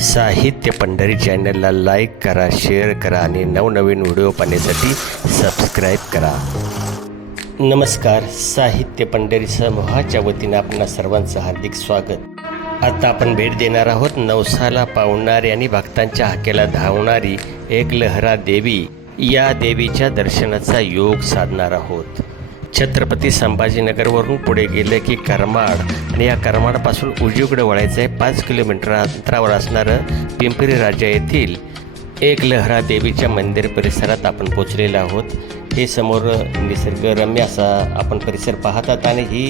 साहित्य पंढरी चॅनलला लाईक करा शेअर करा आणि नवनवीन व्हिडिओ पाहण्यासाठी सबस्क्राईब करा. नमस्कार साहित्य पंढरी समूहाच्या वतीनं आपणा सर्वांचं हार्दिक स्वागत. आता आपण भेट देणार आहोत नवसाला पावणारी आणि भक्तांच्या हाकेला धावणारी एक लहरा देवी. या देवीच्या दर्शनाचा योग साधणार आहोत. छत्रपती संभाजीनगरवरून पुढे गेलं की करमाड. आणि या करमाडपासून उजवीकडे वळायचं आहे पाच किलोमीटर अंतरावर असणारं पिंपरी राजा येथील एक लहरा देवीच्या मंदिर परिसरात आपण पोचलेलो आहोत. हे समोर निसर्गरम्य असा आपण परिसर पाहतात आणि ही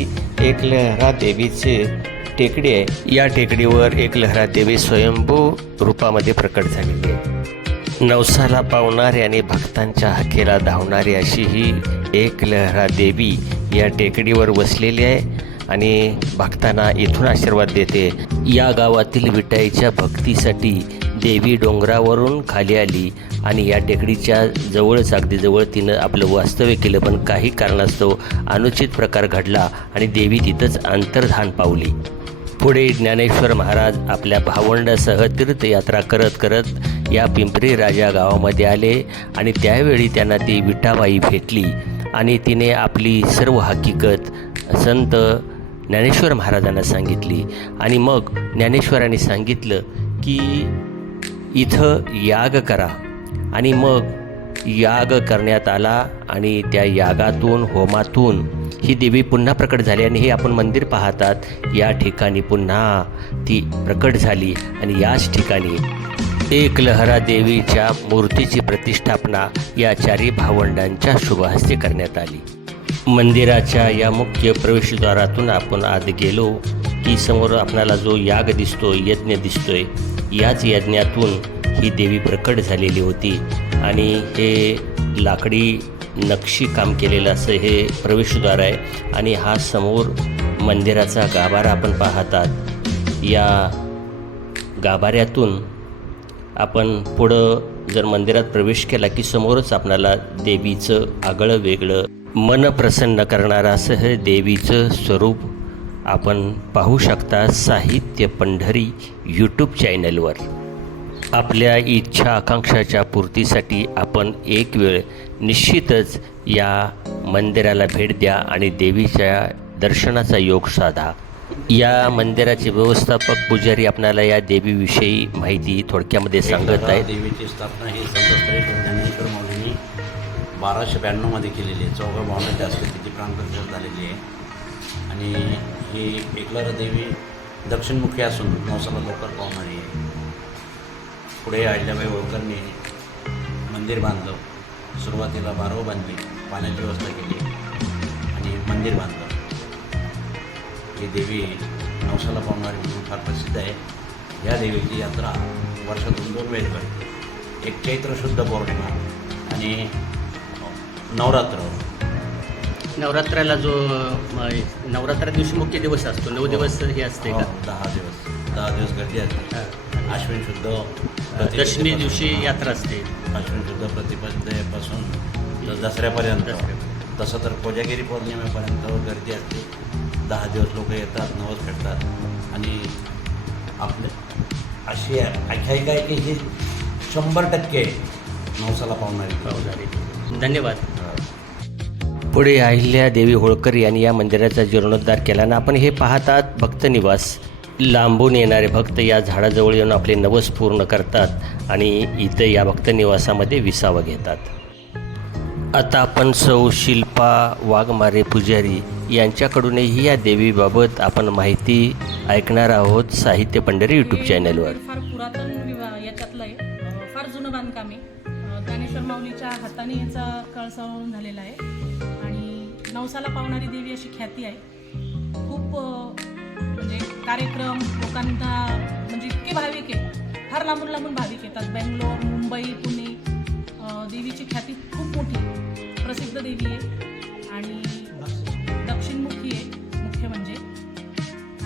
एक लहरा देवीची टेकडी आहे. या टेकडीवर एक लहरा देवी स्वयंभू रूपामध्ये प्रकट झालेली आहे. नवसाला पावणारी आणि भक्तांच्या हकेला धावणारी अशी ही एक लहरा देवी या टेकडीवर वसलेली आहे आणि भक्तांना इथून आशीर्वाद देते. या गावातील विटाईच्या भक्तीसाठी देवी डोंगरावरून खाली आली आणि या टेकडीच्या जवळच अगदी जवळ तिनं आपलं वास्तव्य केलं पण काही कारणास्तव अनुचित प्रकार घडला आणि देवी तिथंच अंतर्धान पावली. पुढे ज्ञानेश्वर महाराज आपल्या भावंडासह तीर्थयात्रा करत करत या पिंपरी राजा गावामध्ये आले आणि त्यावेळी त्यांना ती विठाबाई भेटली आणि तिने आपली सर्व हकीकत संत ज्ञानेश्वर महाराजांना सांगितली. आणि मग ज्ञानेश्वरांनी सांगितलं की इथं याग करा. आणि मग याग करण्यात आला आणि त्या यागातून होमातून ही देवी पुन्हा प्रकट झाली आणि हे आपण मंदिर पाहतात. या ठिकाणी पुन्हा ती प्रकट झाली आणि याच ठिकाणी एक लहरा देवीच्या मूर्तीची प्रतिष्ठापना या चारी भावंडांच्या शुभहस्ते करण्यात आली. मंदिराच्या या मुख्य प्रवेशद्वारातून आपण आत गेलो की समोर आपणाला जो याग दिसतोय यज्ञ दिसतोय याच यज्ञातून ही देवी प्रकट झालेली होती. आणि हे लाकडी नक्षी काम केलेलं असं हे प्रवेशद्वार आहे. आणि हा समोर मंदिराचा गाभारा आपण पाहतात. या गाभाऱ्यातून आपण पुढं जर मंदिरात प्रवेश केला की समोरच आपणाला देवीचं आगळं वेगळं मन प्रसन्न करणारं असं हे देवीचं स्वरूप आपण पाहू शकता साहित्य पंढरी यूट्यूब चॅनलवर आपल्या इच्छा आकांक्षाच्या पूर्तीसाठी आपण एक वेळ निश्चितच या मंदिराला भेट द्या आणि देवीच्या दर्शनाचा योग साधा. या मंदिराचे व्यवस्थापक पुजारी आपल्याला या देवीविषयी माहिती थोडक्यामध्ये सांगत आहेत. देवीची स्थापना ही संत श्रेष्ठ ज्ञानेश्वर माऊलींनी बाराशे ब्याण्णवमध्ये केलेली आहे. चौघा भावनाच्या असते तिची प्राणप्रतिष्ठा झालेली आहे. आणि ही एकलहरा देवी दक्षिणमुखी असून नवसाला लवकर पावणारी आहे. पुढे अहिल्याबाई होळकरने मंदिर बांधलं. सुरुवातीला बारव बांधली पाण्याची व्यवस्था केली आणि मंदिर बांधलं. ही देवी नवसाला पावणारी म्हणून फार प्रसिद्ध आहे. या देवीची यात्रा वर्षातून दोन वेळेस भरते एक चैत्र शुद्ध पौर्णिमा आणि नवरात्र. नवरात्राला जो नवरात्रा दिवशी मुख्य दिवस असतो. नऊ दिवस हे असते हो, का दहा दिवस. दहा दिवस गर्दी असते. अश्विन शुद्ध दशमी दिवशी यात्रा असते. अश्विन शुद्ध प्रतिपदेपासून तर दसऱ्यापर्यंत. तसं तर कोजागिरी पौर्णिमेपर्यंत गर्दी असते. दहा दिवस लोक येतात नवस फेडतात. आणि आपले अशी आख्यायिका आहे की ही शंभर टक्के नवसाला पावणारी. पावसाळी. धन्यवाद. पुढे अहिल्या देवी होळकर यांनी या मंदिराचा जीर्णोद्धार केला आणि आपण हे पाहतात भक्तनिवास लांबून येणारे भक्त या झाडाजवळ येऊन आपले नवस पूर्ण करतात आणि इथे या भक्तनिवासामध्ये विसावा घेतात. आता आपण सौ शिल्पा वाघमारे पुजारी यांच्याकडूनही या देवीबाबत आपण माहिती ऐकणार आहोत साहित्य पंढरी यूट्यूब चॅनलवर फार पुरातन याच्यातलं आहे. फार जुनं बांधकाम आहे. ज्ञानेश्वर माऊलीच्या हाताने याचा कळसावून झालेला आहे. आणि नवसाला पावणारी देवी अशी ख्याती आहे. म्हणजे कार्यक्रम लोकांना म्हणजे इतके भाविक आहे फार लांबून लांबून भाविक येतात. बेंगलोर मुंबई पुणे देवीची ख्याती खूप मोठी. प्रसिद्ध देवी आहे. आणि दक्षिणमुखी आहे मुख्य म्हणजे.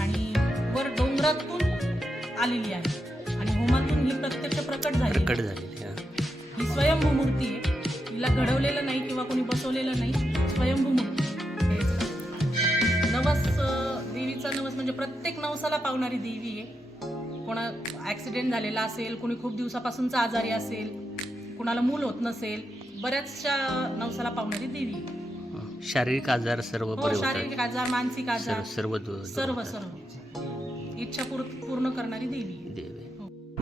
आणि वर डोंगरातून आलेली आहे. आणि होमातून ही प्रत्यक्ष प्रकट झाली प्रकट झालेली आहे. ही. स्वयंभू मूर्ती आहे. तिला घडवलेलं नाही किंवा कोणी बसवलेलं नाही. स्वयंभू मूर्ती नवस देवीचा नवस म्हणजे प्रत्येक नवसाला पावणारी देवी आहे कोणा ॲक्सिडेंट झालेला असेल कोणी खूप दिवसापासूनचा आजारी असेल कुणाला मूल होत नसेल बऱ्याचशा नवसाला पावणारी देवी आहे. शारीरिक आजार सर्व हो बरे होतात शारीरिक आजार मानसिक आजार सर्व सर्व सर्व इच्छा पूर- पूर्ण करणारी देवी आहे.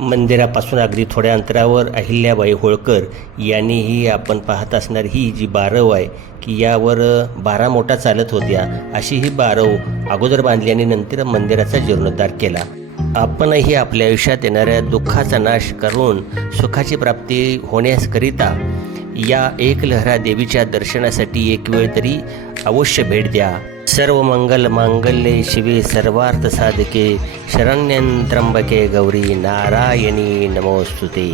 मंदिरापासून अगदी थोड्या अंतरावर अहिल्याबाई होळकर यांनीही आपण पाहत असणार ही जी बारव आहे की यावर बारा मोठा चालत होत्या अशी ही बारव अगोदर बांधली आणि नंतर मंदिराचा जीर्णोद्धार केला. आपणही आपल्या आयुष्यात येणाऱ्या दुःखाचा नाश करून सुखाची प्राप्ती होण्याकरिता या एकलहरा देवीच्या दर्शनासाठी एक वेळ तरी ಅವಶ್ಯ ಬೇಡ್ದ್ಯಾ? ಸರ್ವಮಂಗಲ ಮಾಂಗಲ್ಯೆ ಶಿವಿ ಸರ್ವಾರ್ಥ ಸಾಧಕಿ. ಶರಣ್ಯಂತ್ರಂಬಕೆ ಗೌರಿ ನಾರಾಯಣಿ ನಮೋಸ್ತುತಿ.